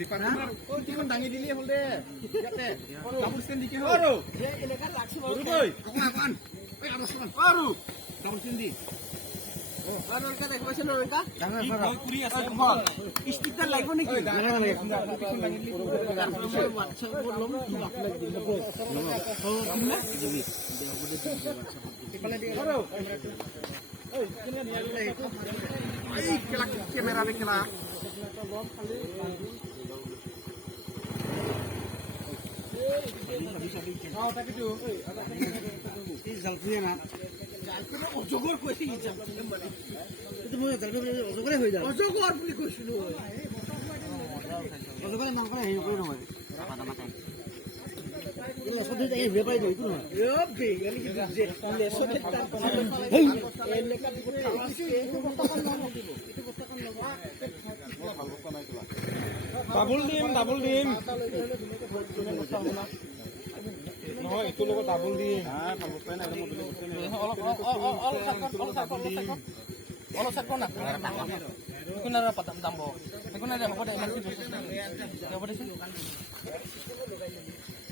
ডিপাৰ্টমেণ্টৰ কিমান দাঙি দিলি হ'ল দে ইয়াতে ডাবল ষ্টেণ্ড দিকে হ'ল আৰু এনেকা লাগছে বাৰু গৈ অকমান এই আৰছমান আৰু ডাবল ষ্টেণ্ড দি আৰু এনেকা দেখাইছে ন এনেকা ডাঙৰ ফৰা পুৰি আছে ষ্টিকাৰ লাগিব নেকি নালাগে এখন দাঙি দিলি WhatsApp লম কি আপলোড দিলে ও কিনা দিবি দে হ'ব দে আৰু এই কিনা নিয়া গলে এই কেলা ক্যামেরা রে কেলা আও তাকে তো এই জালফিয়া না জালফিয়া অজগর কইছি জালফিয়া মানে তো মই জালফিয়া অজগরে হই যায় অজগর বুলি কইছিলো অজগরে নাম করে হেই কই নহয় মাথা মাথা এই সব দিতে এই বেপাই দই তো না এ বে গলি কি যে লেসনে তার হেই এই লেখা দিব খাওয়াছি এই বস্তাখান নাম দিব এই বস্তাখান লব ভাল বস্তা নাই তোলা ডাবল ডিম নহয় এটো লগত ডাবল ডিম হ্যাঁ ভাল বস্তা নাই অলপ সাকো না কোনা পাতাম দাম কোনা দে হ'ব দে হ'ব দে